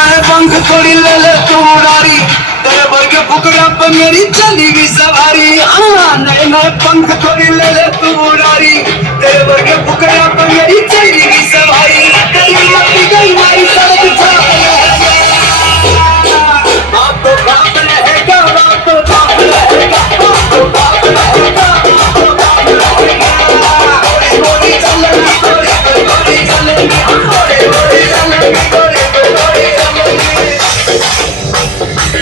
नए पंख थोड़ी ले ले तू उड़ारी, तेरे वर्गे फुकरा पे मेरी चली गई सवारी। हाँ नए नए पंख थोड़ी ले ले तू उड़ारी, तेरे वर्गे फुकरा पे मेरी चली गई सवारी। तेरी लपटी गई मारी सड़क